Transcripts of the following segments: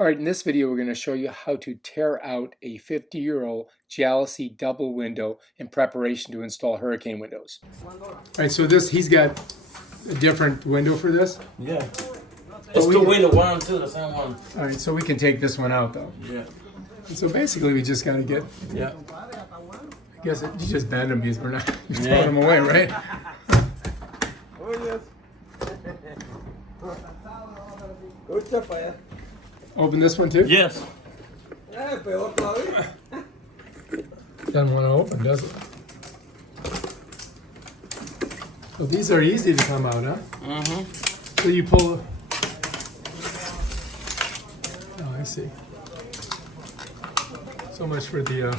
Alright, in this video we're going to show you how to tear out a 50-euro Jalousie double window in preparation to install hurricane windows. Alright, so he's got a different window for this? Yeah. It's the window, one and two, the same one. Alright, so we can take this one out though. Yeah. And so basically we just got to get, Yeah. I guess you just bend them because we're not throwing them away, right? Oh, yes. Open this one too? Yes. Doesn't want to open, does it? So these are easy to come out, huh? Mm-hmm. So you pull. Oh, I see. So much for the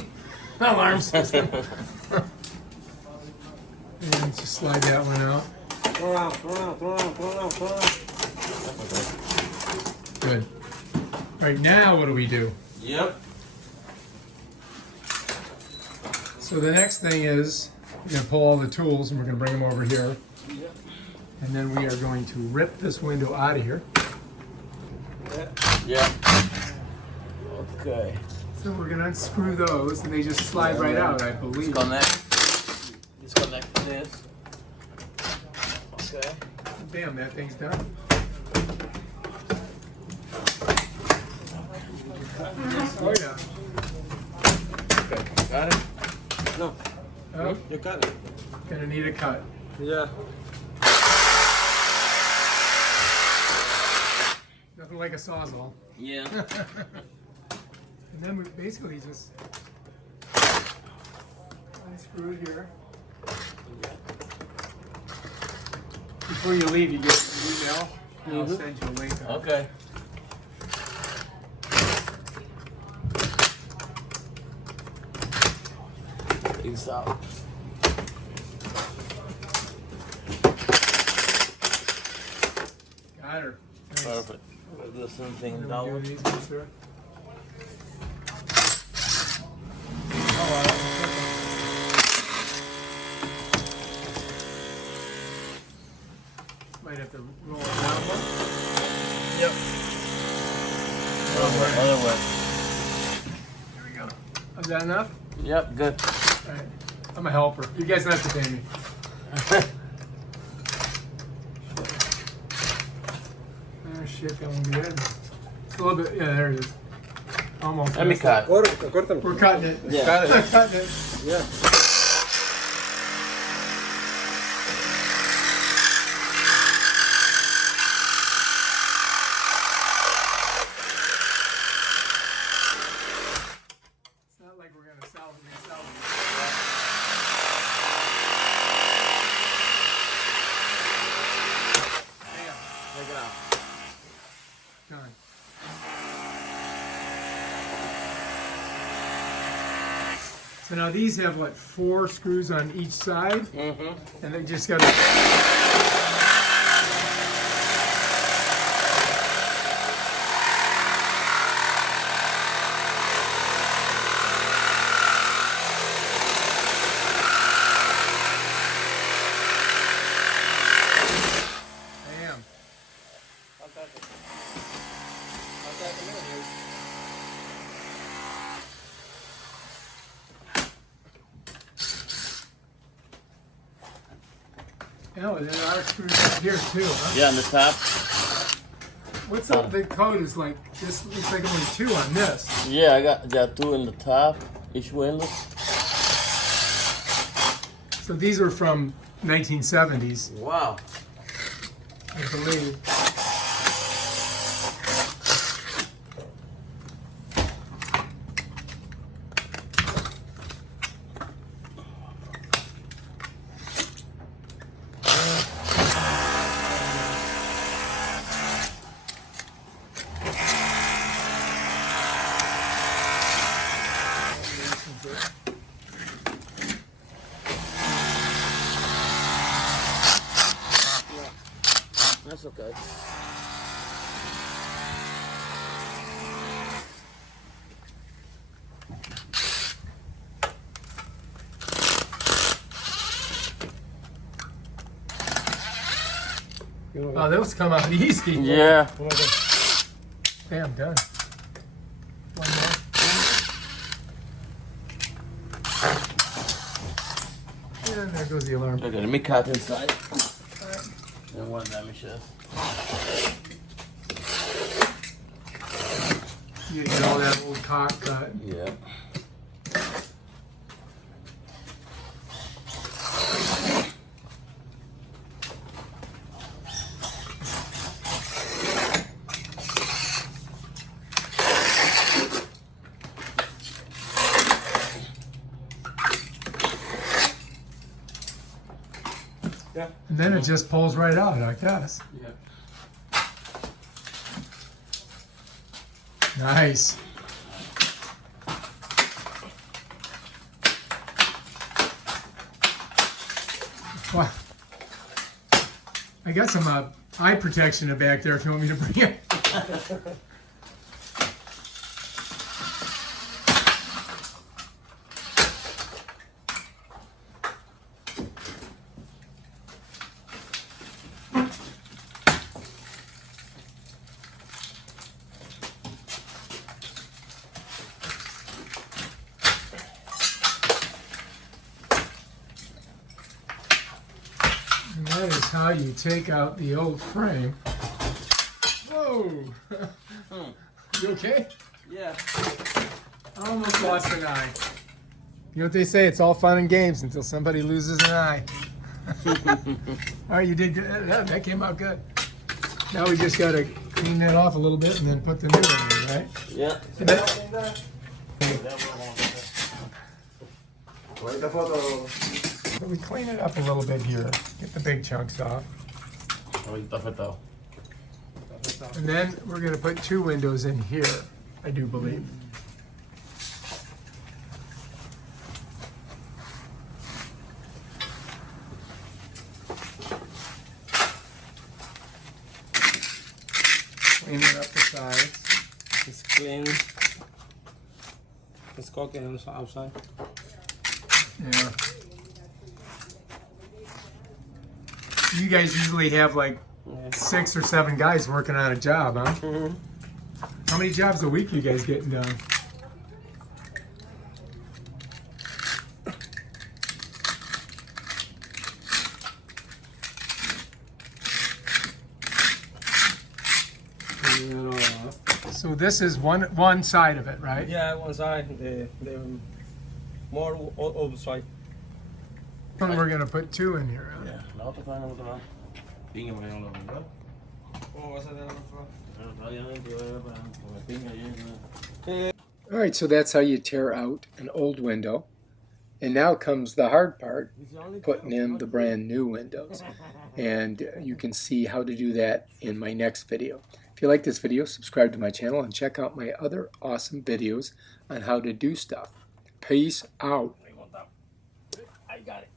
alarm system. And just slide that one out. Good. All right, now what do we do? Yep. So the next thing is we're going to pull all the tools and we're going to bring them over here. Yep. And then we are going to rip this window out of here. Yeah. Okay. So we're going to unscrew those and they just slide right out, I believe. Disconnect this. Okay. Bam, that thing's done. Oh yeah. Okay. Got it? No, Oh, you got it. gonna need a cut. Yeah. Nothing like a sawzall. Yeah. And then we basically just unscrew it here. Before you leave, you get an email, and I'll send you a link. Okay. It's out. Got her. Nice. Perfect. We'll do something And then down. we'll do these ones here. Might have to roll it down one. Yep. Other way. There we go. Is that enough? Yep, good. All right. I'm a helper. You guys don't have to pay me. Oh shit, that won't be it. It's a little bit, yeah, there it is. Almost. Let me cut. Córtalo. We're cutting it. Yeah. Got it. Cutting it. Yeah. It's not like we're gonna sell it, resell it. Bam. Take it out. Done. So now these have what, 4 screws on each side, Mm-hmm. and they just gotta. Bam. Oh, and there are screws up here too, huh? Yeah, on the top. What's up? The code is like, this looks like only 2 on this. Yeah, I got there are 2 in the top, each window. So these are from 1970s, Wow. I believe. That's okay. Oh, those come out easy. Yeah. Bam, done. And there goes the alarm. Okay, let me cut inside. And one damages. You get all that old caulk cut. Yeah. Yeah. And then it just pulls right out like this. Yeah. Nice. Wow. I got some eye protection back there if you want me to bring it. And that is how you take out the old frame. Whoa! You okay? Yeah. I almost lost an eye. You know what they say? It's all fun and games until somebody loses an eye. All right, you did good. That came out good. Now we just got to clean that off a little bit and then put the new one in, right? Yeah. And that- Wait the photo. but we clean it up a little bit here. Get the big chunks off. Ahorita afetado. And then we're going to put two windows in here, I do believe. Clean it up the sides. It's clean. It's caulk on the outside. Yeah. You guys usually have like Yeah. 6 or 7 guys working on a job, huh? Mm-hmm. How many jobs a week you guys getting done? So this is one side of it, right? Yeah, one side. The more other side. And we're gonna put 2 in here. Huh? Yeah. La otra está en el otro lado. Pinga para allá en el otro lado. ¿Cómo va a ser el otro? All right, so that's how you tear out an old window. And now comes the hard part, putting in the brand new windows. And you can see how to do that in my next video. If you like this video, subscribe to my channel and check out my other awesome videos on how to do stuff. Peace out. I got it.